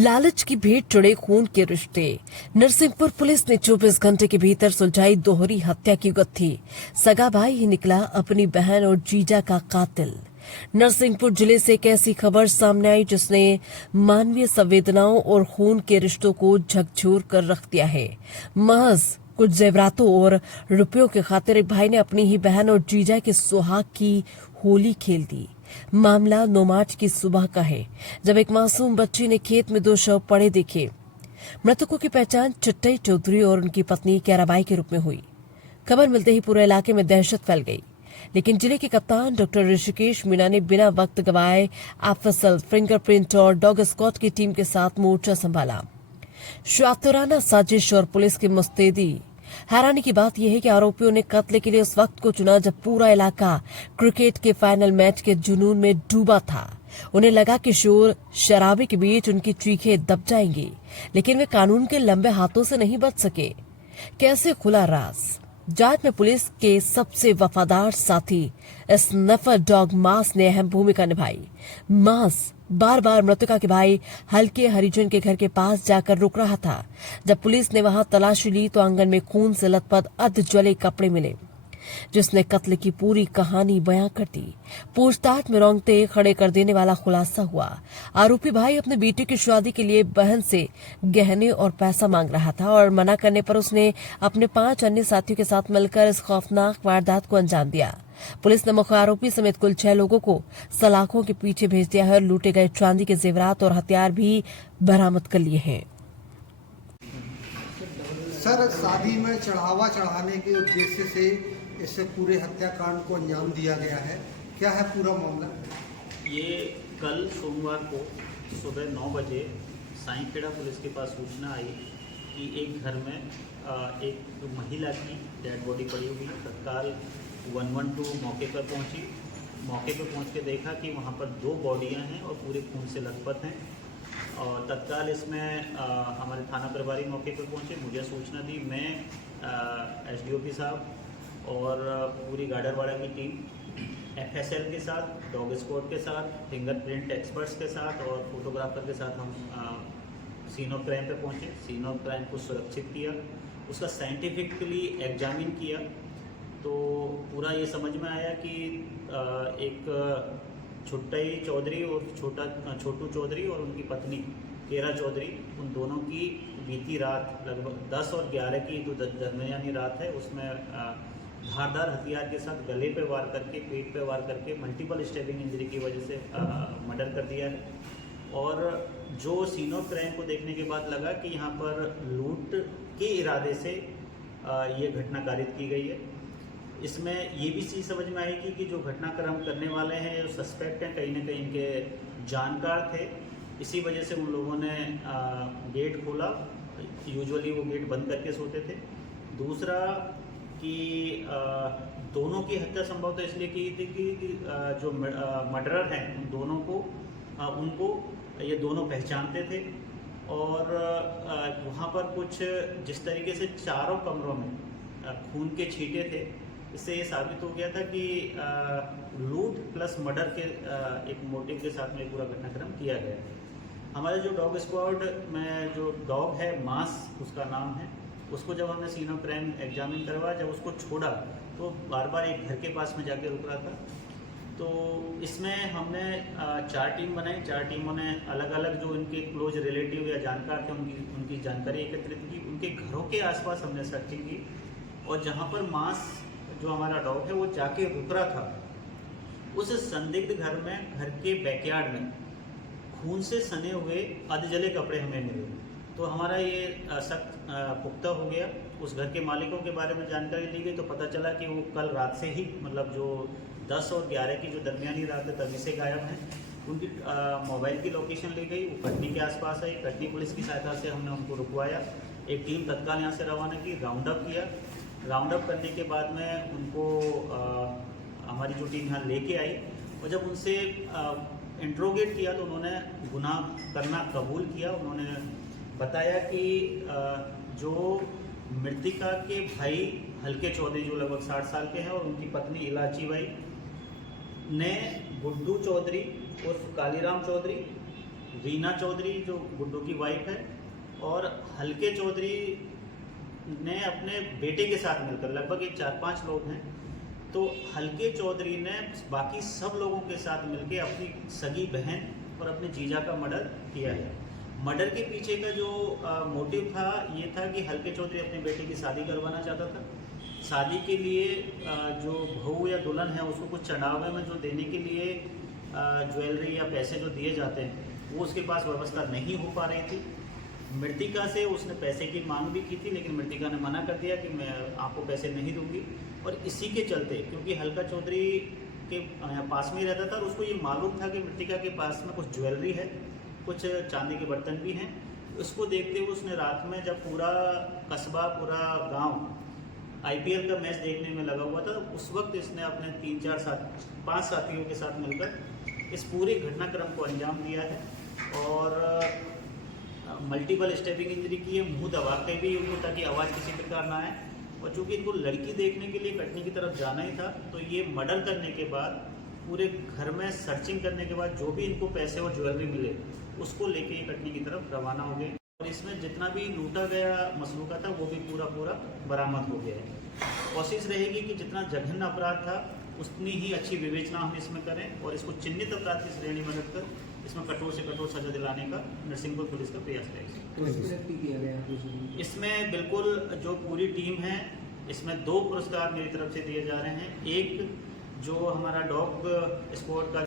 लालच की भेंट चढ़े खून के रिश्ते। नरसिंहपुर पुलिस ने 24 घंटे के भीतर सुलझाई दोहरी हत्या की गुत्थी। सगा भाई ही निकला अपनी बहन और जीजा का कातिल। नरसिंहपुर जिले से एक ऐसी खबर सामने आई जिसने मानवीय संवेदनाओं और खून के रिश्तों को झकझोर कर रख दिया है। महज कुछ जेवरातों और रुपयों के खातिर एक भाई ने अपनी ही बहन और जीजा के सुहाग की होली खेल दी। मामला 9 मार्च की सुबह का है, जब एक मासूम बच्ची ने खेत में 2 शव पड़े देखे। मृतकों की पहचान चिट्टई चौधरी और उनकी पत्नी कैराबाई के रूप में हुई। खबर मिलते ही पूरे इलाके में दहशत फैल गई, लेकिन जिले के कप्तान डॉक्टर ऋषिकेश मीणा ने बिना वक्त गवाए एफएसएल, फिंगरप्रिंट और डॉग स्क्वाड की टीम के साथ मोर्चा संभाला। शातिराना साजिश और पुलिस की मुस्तैदी। हैरानी की बात यह है कि आरोपियों ने कत्ल के लिए उस वक्त को चुना जब पूरा इलाका क्रिकेट के फाइनल मैच के जुनून में डूबा था। उन्हें लगा कि शोर शराबे के बीच उनकी चीखें दब जाएंगी, लेकिन वे कानून के लंबे हाथों से नहीं बच सके। कैसे खुला राज? जांच में पुलिस के सबसे वफादार साथी स्नफर डॉग मास ने अहम भूमिका निभाई। मास बार बार मृतका के भाई हल्के हरिजन के घर के पास जाकर रुक रहा था। जब पुलिस ने वहां तलाशी ली तो आंगन में खून से लथपथ अर्ध जले कपड़े मिले, जिसने कत्ल की पूरी कहानी बयां कर दी। पूछताछ में रोंगटे खड़े कर देने वाला खुलासा हुआ। आरोपी भाई अपने बेटे की शादी के लिए बहन से गहने और पैसा मांग रहा था और मना करने पर उसने अपने 5 अन्य साथियों के साथ मिलकर इस खौफनाक वारदात को अंजाम दिया। पुलिस ने मुख्य आरोपी समेत कुल 6 लोगों को सलाखों के पीछे भेज दिया है और लूटे गए चांदी के जेवरात और हथियार भी बरामद कर लिए हैं। सर, शादी में चढ़ावा चढ़ाने के उद्देश्य से इससे पूरे हत्याकांड को अंजाम दिया गया है। क्या है पूरा मामला? ये कल सोमवार को सुबह 9 बजे साईखेड़ा पुलिस के पास सूचना आई कि एक घर में एक महिला की डेड बॉडी पड़ी हुई है। तत्काल 112 मौके पर पहुंची। मौके पर पहुंच के देखा कि वहां पर 2 बॉडियां हैं और पूरे खून से लथपथ हैं। और तत्काल इसमें हमारे थाना प्रभारी मौके पर पहुंचे, मुझे सूचना दी। मैं एसडीओपी साहब और पूरी गाडरवाड़ा की टीम एफएसएल के साथ, डॉग स्क्वाड के साथ, फिंगरप्रिंट एक्सपर्ट्स के साथ और फोटोग्राफर के साथ हम सीन ऑफ क्राइम पे पहुंचे। सीन ऑफ क्राइम को सुरक्षित किया, उसका साइंटिफिकली एग्जामिन किया, तो पूरा ये समझ में आया कि एक छुट्टई चौधरी और छोटू चौधरी और उनकी पत्नी केरा चौधरी, उन दोनों की बीती रात लगभग 10 और 11 की जो दरमियानी रात है, उसमें धारदार हथियार के साथ गले पे वार करके, पेट पे वार करके मल्टीपल स्टेबिंग इंजरी की वजह से मर्डर कर दिया है। और जो सीन ऑफ क्राइम को देखने के बाद लगा कि यहाँ पर लूट के इरादे से ये घटना कारित की गई है। इसमें ये भी चीज़ समझ में आएगी कि जो घटनाक्रम करने वाले हैं, जो सस्पेक्ट हैं, कहीं ना कहीं इनके जानकार थे। इसी वजह से उन लोगों ने गेट खोला। यूजुअली वो गेट बंद करके सोते थे। दूसरा कि दोनों की हत्या संभवतः इसलिए की थी कि जो मर्डरर हैं उन दोनों को उनको ये दोनों पहचानते थे। और वहाँ पर कुछ जिस तरीके से चारों कमरों में खून के छींटे थे, इससे ये साबित हो गया था कि लूट प्लस मर्डर के एक मोटिव के साथ में पूरा घटनाक्रम किया गया है। हमारे जो डॉग स्क्वाड में जो डॉग है, मास उसका नाम है, उसको जब हमने सीन ऑफ क्राइम एग्जामिन करवाया, जब उसको छोड़ा तो बार बार एक घर के पास में जाके रुक रहा था। तो इसमें हमने 4 टीम बनाई। 4 टीमों ने अलग अलग जो इनके क्लोज रिलेटिव या जानकार थे उनकी जानकारी एकत्रित की। उनके घरों के आसपास हमने सर्चिंग की और जहाँ पर मास जो हमारा डॉग है वो जाके रुक रहा था, उस संदिग्ध घर में, घर के बैकयार्ड में खून से सने हुए अधजले कपड़े हमें मिले। तो हमारा ये सख्त पुख्ता हो गया। उस घर के मालिकों के बारे में जानकारी ली गई तो पता चला कि वो कल रात से ही, मतलब जो 10 और 11 की जो दरमियानी रात है तभी से गायब हैं। उनकी मोबाइल की लोकेशन ली गई, वो कटनी के आसपास आई। कटनी पुलिस की सहायता से हमने उनको रुकवाया। एक टीम तत्काल यहाँ से रवाना की, राउंड अप किया। राउंड अप करने के बाद में उनको हमारी जो टीम यहाँ लेके आई और जब उनसे इंट्रोगेट किया तो उन्होंने गुनाह करना कबूल किया। उन्होंने बताया कि जो मृतिका के भाई हल्के चौधरी, जो लगभग 60 साल के हैं, और उनकी पत्नी इलाची बाई ने गुड्डू चौधरी उर्फ कालीराम चौधरी रीना चौधरी जो गुड्डू की वाइफ है, और हल्के चौधरी ने अपने बेटे के साथ मिलकर, लगभग एक 4-5 लोग हैं, तो हल्के चौधरी ने बाकी सब लोगों के साथ मिलकर अपनी सगी बहन और अपने जीजा का मर्डर किया है। मर्डर के पीछे का जो मोटिव था ये था कि हल्के चौधरी अपने बेटे की शादी करवाना चाहता था। शादी के लिए जो बहू या दुल्हन है उसको कुछ चढ़ावे में जो देने के लिए ज्वेलरी या पैसे जो दिए जाते हैं वो उसके पास व्यवस्था नहीं हो पा रही थी। मृतिका से उसने पैसे की मांग भी की थी, लेकिन मृतिका ने मना कर दिया कि मैं आपको पैसे नहीं दूंगी। और इसी के चलते, क्योंकि हल्का चौधरी के पास में ही रहता था और उसको ये मालूम था कि मृतिका के पास में कुछ ज्वेलरी है, कुछ चांदी के बर्तन भी हैं, उसको देखते हुए उसने रात में जब पूरा कस्बा, पूरा गांव आईपीएल का मैच देखने में लगा हुआ था, उस वक्त इसने अपने 5 साथियों के साथ मिलकर इस पूरे घटनाक्रम को अंजाम दिया है और मल्टीपल स्टेपिंग इंजरी की है, मुंह दबा के भी उनको, ताकि आवाज़ किसी प्रकार ना आए। और चूँकि इनको लड़की देखने के लिए कटनी की तरफ जाना ही था, तो ये मर्डर करने के बाद पूरे घर में सर्चिंग करने के बाद जो भी इनको पैसे और ज्वेलरी मिले उसको लेके ये कटनी की तरफ रवाना हो गए। और इसमें जितना भी लूटा गया मसरूका था वो भी पूरा बरामद हो गया है। कोशिश रहेगी कि जितना जघन्य अपराध था उतनी ही अच्छी विवेचना हम इसमें करें और इसको चिन्हित अपराध की श्रेणी में रखकर इसमें कठोर से कठोर सजा दिलाने का नरसिंहपुर पुलिस का प्रयास रहेगा। इसमें बिल्कुल जो पूरी टीम है, इसमें 2 पुरस्कार मेरी तरफ से दिए जा रहे हैं। एक जो हमारा डॉग स्क्वाड का